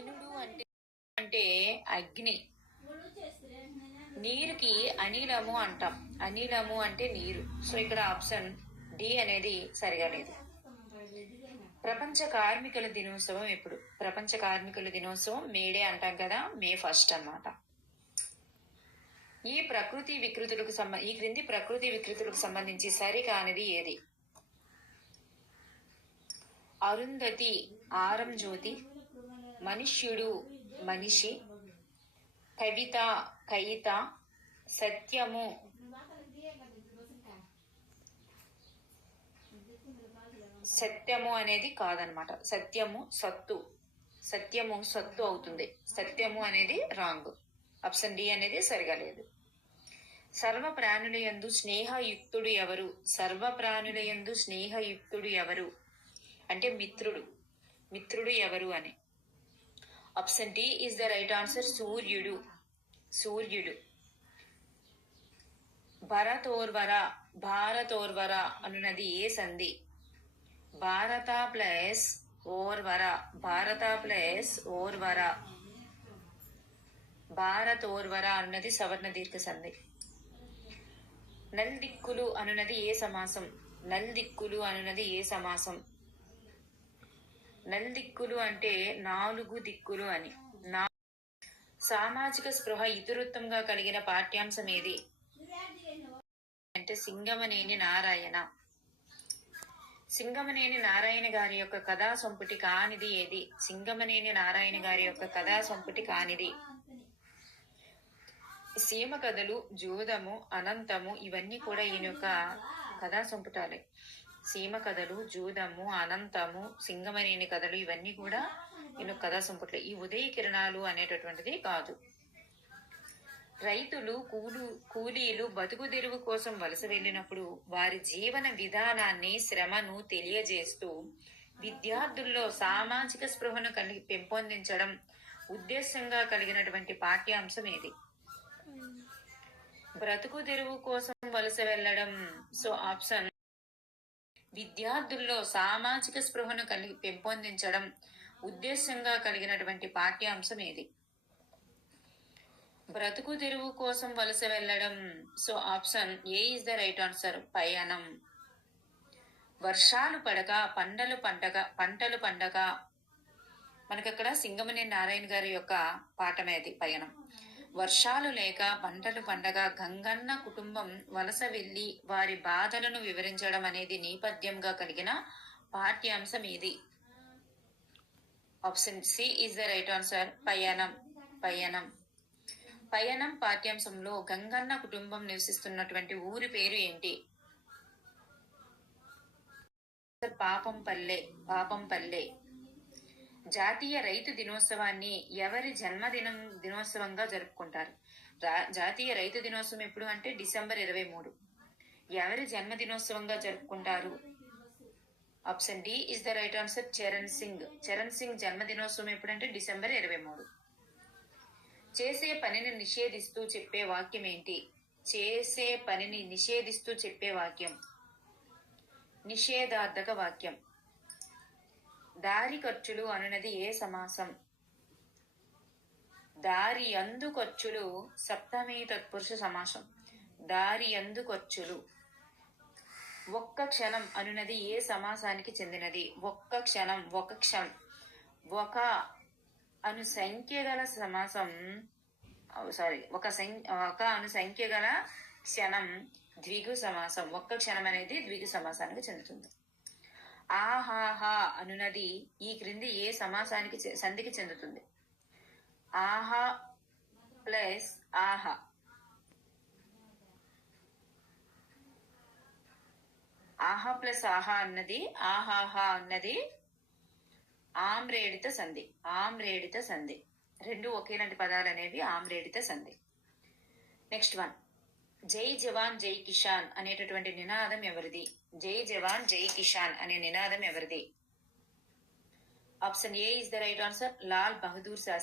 ఇనుడు అంటే అంటే అగ్ని నీరుకి అనిలము అంటాం అనిలము అంటే నీరు సో ఇక్కడ ఆప్షన్ డి అనేది సరిగా లేదు ప్రపంచ కార్మికుల దినోత్సవం ఎప్పుడు ప్రపంచ కార్మికుల దినోత్సవం మేడే అంటాం కదా మే ఫస్ట్ అనమాట ఈ ప్రకృతి వికృతులకు సంబంధ ఈ క్రింది ప్రకృతి వికృతులకు సంబంధించి సరి కానిది ఏది అరుంధతి ఆరం జ్యోతి మనుష్యుడు మనిషి కవిత కయిత సత్యము సత్యము అనేది కాదనమాట సత్యము సత్తు సత్యము సత్తు అవుతుంది సత్యము అనేది రాంగ్ ఆప్షన్ డి అనేది సరిగా లేదు సర్వ ప్రాణుల యందు స్నేహయుక్తుడు ఎవరు సర్వ ప్రాణుల యందు స్నేహయుక్తుడు ఎవరు అంటే మిత్రుడు మిత్రుడు ఎవరు అని option D is the right answer సూర్యుడు సూర్యుడు భరతోర్వర భారతోర్వర అనున్నది ఏ సంధి భారత ప్లస్ ఓర్వర భారత ప్లస్ ఓర్వర భారతోర్వర అన్నది సవర్ణ దీర్ఘ సంధి నల్ దిక్కులు అనున్నది ఏ సమాసం నల్ దిక్కులు అనున్నది ఏ సమాసం నల్దిక్కులు అంటే నాలుగు దిక్కులు అని నా సామాజిక స్పృహ ఇతివృత్తంగా కలిగిన పాఠ్యాంశం ఏది అంటే సింగమనేని నారాయణ సింగమనేని నారాయణ గారి యొక్క కథా సంపుటి కానిది ఏది సింగమనేని నారాయణ గారి యొక్క కథా సంపుటి కానిది సీమ కథలు జూదము అనంతము ఇవన్నీ కూడా ఈయన యొక్క కథా సంపుటాలే సీమ కథలు జూదము అనంతము సింగమనేని కథలు ఇవన్నీ కూడా నేను కథా సంపుట్లే ఈ ఉదయ కిరణాలు అనేటటువంటిది కాదు రైతులు కూలు కూలీలు బతుకు తెరువు కోసం వలస వెళ్ళినప్పుడు వారి జీవన విధానాన్ని శ్రమను తెలియజేస్తూ విద్యార్థుల్లో సామాజిక స్పృహను కలిగి పెంపొందించడం ఉద్దేశంగా కలిగినటువంటి పాఠ్యాంశం ఇది బ్రతుకు తెరువు కోసం వలస వెళ్ళడం సో ఆప్షన్ విద్యార్థుల్లో సామాజిక స్పృహను కలిగి పెంపొందించడం ఉద్దేశంగా కలిగినటువంటి పాఠ్యాంశం ఏది బ్రతుకు తెరువు కోసం వలస వెళ్ళడం so option A is the right answer పయనం వర్షాలు పడక పంటలు పండగ పంటలు పండగ మనకక్కడ సింగమనే నారాయణ గారి యొక్క పాఠమేది పయనం వర్షాలు లేక పంటలు పండగా గంగన్న కుటుంబం వలస వెళ్లి వారి బాధలను వివరించడం అనేది నేపథ్యంగా కలిగిన పాఠ్యాంశం ఇది option C is the right answer పయనం పయనం పయనం పాఠ్యాంశంలో గంగన్న కుటుంబం నివసిస్తున్నటువంటి ఊరి పేరు ఏంటి పాపం పల్లె పాపం పల్లె జాతీయ రైతు దినోత్సవాన్ని ఎవరి జన్మదినం దినోత్సవంగా జరుపుకుంటారు జాతీయ రైతు దినోత్సవం ఎప్పుడు అంటే డిసెంబర్ ఇరవై మూడు ఎవరి జన్మదినోత్సవంగా జరుపుకుంటారు option D is the right answer Charan Singh Charan Singh జన్మదినోత్సవం ఎప్పుడంటే డిసెంబర్ ఇరవై మూడు చేసే పనిని నిషేధిస్తూ చెప్పే వాక్యం ఏంటి చేసే పనిని నిషేధిస్తూ చెప్పే వాక్యం నిషేధార్థక వాక్యం దారి ఖర్చులు అనునది ఏ సమాసం దారి అందు ఖర్చులు సప్తమీ తత్పురుష సమాసం దారి అందు ఖర్చులు ఒక్క క్షణం అనునది ఏ సమాసానికి చెందినది ఒక్క క్షణం ఒక క్షణం ఒక అను సంఖ్య గల సమాసం సారీ ఒక సంఖ్య ఒక అను సంఖ్య గల క్షణం ద్విగు సమాసం ఒక్క క్షణం అనేది ద్విగు సమాసానికి చెందుతుంది ఆహా అనునది ఈ క్రింది ఏ సమాసానికి సంధికి చెందుతుంది ఆహా ప్లస్ ఆహా ఆహా ప్లస్ ఆహా అన్నది ఆహాహా అన్నది ఆమ్రేడిత సంధి ఆమ్రేడిత సంధి రెండు ఒకేలాంటి పదాలు అనేవి ఆమ్రేడిత సంధి నెక్స్ట్ వన్ జై జవాన్ జై కిషాన్ అనేటటువంటి నినాదం ఎవరిది జై జవాన్ జై కిషాన్ అనే నినాదం ఎవరిది Option A is the right answer, Lal Bahadur Shastri.